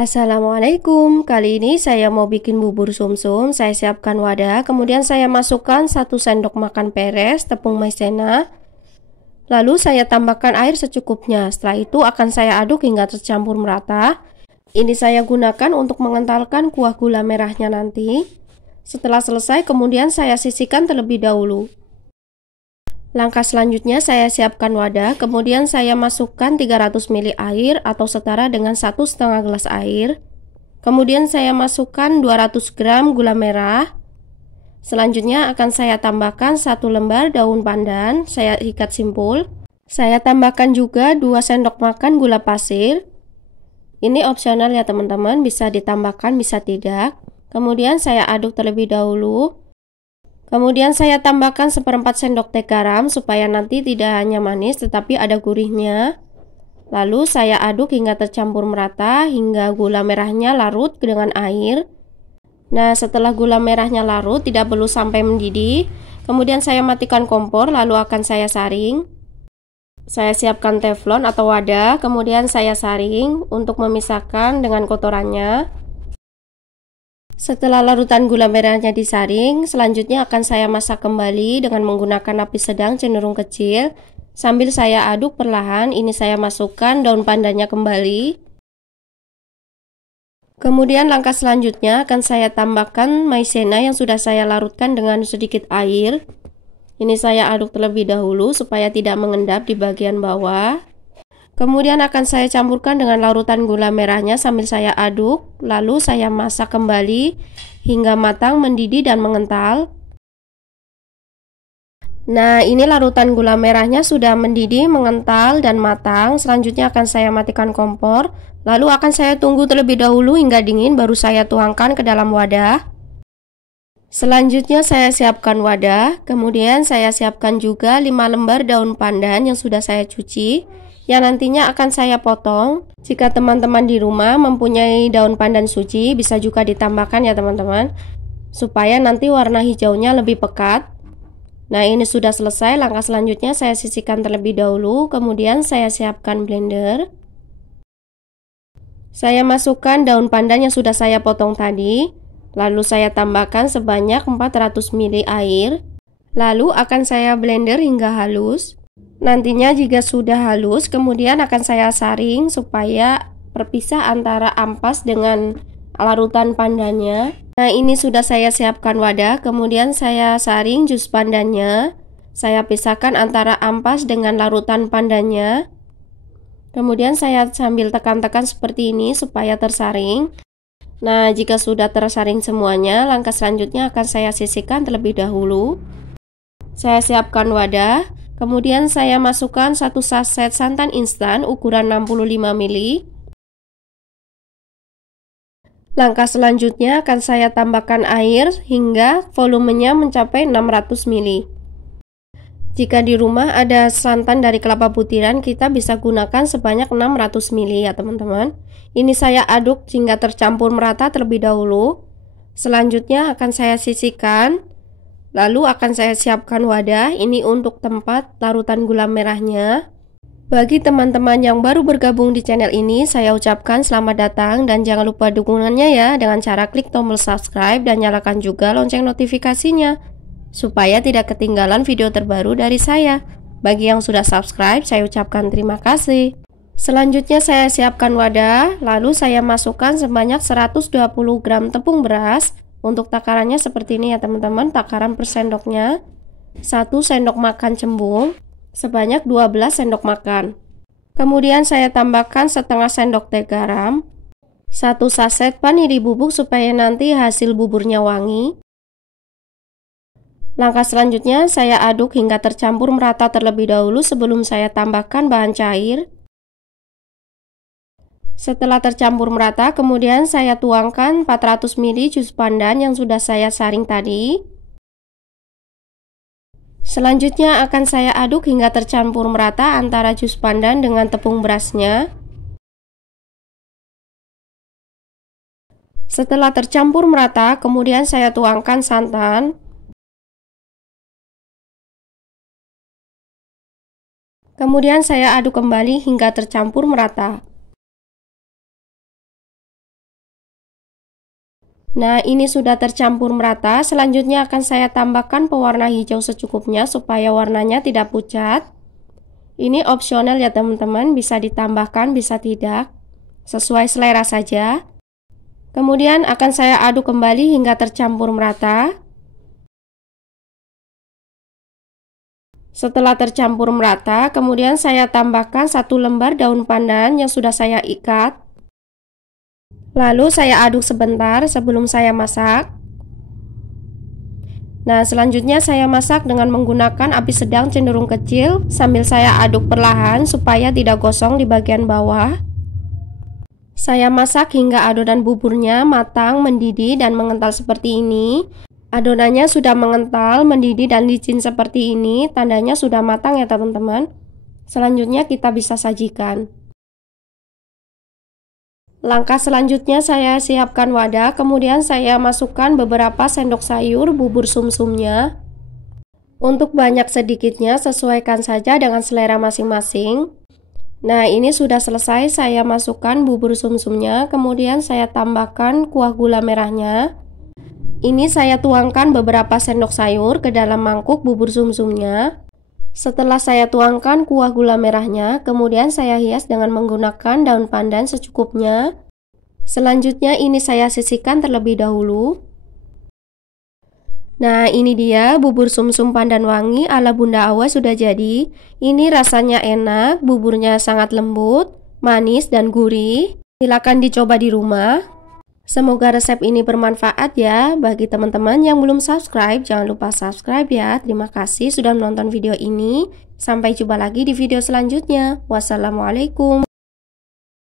Assalamualaikum, kali ini saya mau bikin bubur sumsum. Saya siapkan wadah, kemudian saya masukkan 1 sendok makan peres tepung maizena. Lalu saya tambahkan air secukupnya. Setelah itu akan saya aduk hingga tercampur merata. Ini saya gunakan untuk mengentalkan kuah gula merahnya nanti. Setelah selesai, kemudian saya sisihkan terlebih dahulu. Langkah selanjutnya saya siapkan wadah, kemudian saya masukkan 300 ml air atau setara dengan 1,5 gelas air. Kemudian saya masukkan 200 gram gula merah. Selanjutnya akan saya tambahkan 1 lembar daun pandan, saya ikat simpul. Saya tambahkan juga 2 sendok makan gula pasir. Ini opsional ya teman-teman, bisa ditambahkan bisa tidak. Kemudian saya aduk terlebih dahulu. Kemudian saya tambahkan 1/4 sendok teh garam supaya nanti tidak hanya manis tetapi ada gurihnya. Lalu saya aduk hingga tercampur merata hingga gula merahnya larut dengan air. Nah, setelah gula merahnya larut tidak perlu sampai mendidih. Kemudian saya matikan kompor lalu akan saya saring. Saya siapkan teflon atau wadah, kemudian saya saring untuk memisahkan dengan kotorannya. Setelah larutan gula merahnya disaring, selanjutnya akan saya masak kembali dengan menggunakan api sedang cenderung kecil. Sambil saya aduk perlahan, ini saya masukkan daun pandannya kembali. Kemudian langkah selanjutnya akan saya tambahkan maizena yang sudah saya larutkan dengan sedikit air. Ini saya aduk terlebih dahulu supaya tidak mengendap di bagian bawah. Kemudian akan saya campurkan dengan larutan gula merahnya sambil saya aduk, lalu saya masak kembali hingga matang, mendidih dan mengental. Nah, ini larutan gula merahnya sudah mendidih, mengental dan matang. Selanjutnya akan saya matikan kompor, lalu akan saya tunggu terlebih dahulu hingga dingin baru saya tuangkan ke dalam wadah. Selanjutnya saya siapkan wadah, kemudian saya siapkan juga 5 lembar daun pandan yang sudah saya cuci, yang nantinya akan saya potong. Jika teman-teman di rumah mempunyai daun pandan suci, bisa juga ditambahkan ya teman-teman, supaya nanti warna hijaunya lebih pekat. Nah, ini sudah selesai. Langkah selanjutnya saya sisihkan terlebih dahulu, kemudian saya siapkan blender. Saya masukkan daun pandan yang sudah saya potong tadi, lalu saya tambahkan sebanyak 400 ml air. Lalu akan saya blender hingga halus. Nantinya jika sudah halus, kemudian akan saya saring supaya berpisah antara ampas dengan larutan pandannya. Nah, ini sudah saya siapkan wadah, kemudian saya saring jus pandannya. Saya pisahkan antara ampas dengan larutan pandannya. Kemudian saya sambil tekan-tekan seperti ini supaya tersaring. Nah, jika sudah tersaring semuanya, langkah selanjutnya akan saya sisihkan terlebih dahulu. Saya siapkan wadah. Kemudian saya masukkan 1 saset santan instan ukuran 65 ml. Langkah selanjutnya akan saya tambahkan air hingga volumenya mencapai 600 ml. Jika di rumah ada santan dari kelapa butiran, kita bisa gunakan sebanyak 600 ml ya teman-teman. Ini saya aduk hingga tercampur merata terlebih dahulu. Selanjutnya akan saya sisihkan. Lalu akan saya siapkan wadah, ini untuk tempat larutan gula merahnya. Bagi teman-teman yang baru bergabung di channel ini, saya ucapkan selamat datang dan jangan lupa dukungannya ya dengan cara klik tombol subscribe dan nyalakan juga lonceng notifikasinya supaya tidak ketinggalan video terbaru dari saya. Bagi yang sudah subscribe, saya ucapkan terima kasih. Selanjutnya saya siapkan wadah, lalu saya masukkan sebanyak 120 gram tepung beras. Untuk takarannya seperti ini ya teman-teman, takaran per sendoknya 1 sendok makan cembung sebanyak 12 sendok makan. Kemudian saya tambahkan setengah sendok teh garam, 1 saset vanili bubuk supaya nanti hasil buburnya wangi. Langkah selanjutnya saya aduk hingga tercampur merata terlebih dahulu sebelum saya tambahkan bahan cair. Setelah tercampur merata, kemudian saya tuangkan 400 ml jus pandan yang sudah saya saring tadi. Selanjutnya akan saya aduk hingga tercampur merata antara jus pandan dengan tepung berasnya. Setelah tercampur merata, kemudian saya tuangkan santan. Kemudian saya aduk kembali hingga tercampur merata. Nah, ini sudah tercampur merata. Selanjutnya akan saya tambahkan pewarna hijau secukupnya supaya warnanya tidak pucat. Ini opsional ya teman-teman, bisa ditambahkan, bisa tidak. Sesuai selera saja. Kemudian akan saya aduk kembali hingga tercampur merata. Setelah tercampur merata, kemudian saya tambahkan 1 lembar daun pandan yang sudah saya ikat. Lalu saya aduk sebentar sebelum saya masak. Nah, selanjutnya saya masak dengan menggunakan api sedang cenderung kecil sambil saya aduk perlahan supaya tidak gosong di bagian bawah. Saya masak hingga adonan buburnya matang, mendidih, dan mengental seperti ini. Adonannya sudah mengental, mendidih, dan licin seperti ini, tandanya sudah matang ya teman-teman. Selanjutnya kita bisa sajikan. Langkah selanjutnya saya siapkan wadah, kemudian saya masukkan beberapa sendok sayur bubur sumsumnya. Untuk banyak sedikitnya sesuaikan saja dengan selera masing-masing. Nah, ini sudah selesai, saya masukkan bubur sumsumnya, kemudian saya tambahkan kuah gula merahnya. Ini saya tuangkan beberapa sendok sayur ke dalam mangkuk bubur sumsumnya. Setelah saya tuangkan kuah gula merahnya, kemudian saya hias dengan menggunakan daun pandan secukupnya. Selanjutnya ini saya sisihkan terlebih dahulu. Nah, ini dia bubur sumsum pandan wangi ala Bunda Awa sudah jadi. Ini rasanya enak, buburnya sangat lembut, manis dan gurih. Silakan dicoba di rumah. Semoga resep ini bermanfaat ya. Bagi teman-teman yang belum subscribe, jangan lupa subscribe ya. Terima kasih sudah menonton video ini. Sampai jumpa lagi di video selanjutnya. Wassalamualaikum.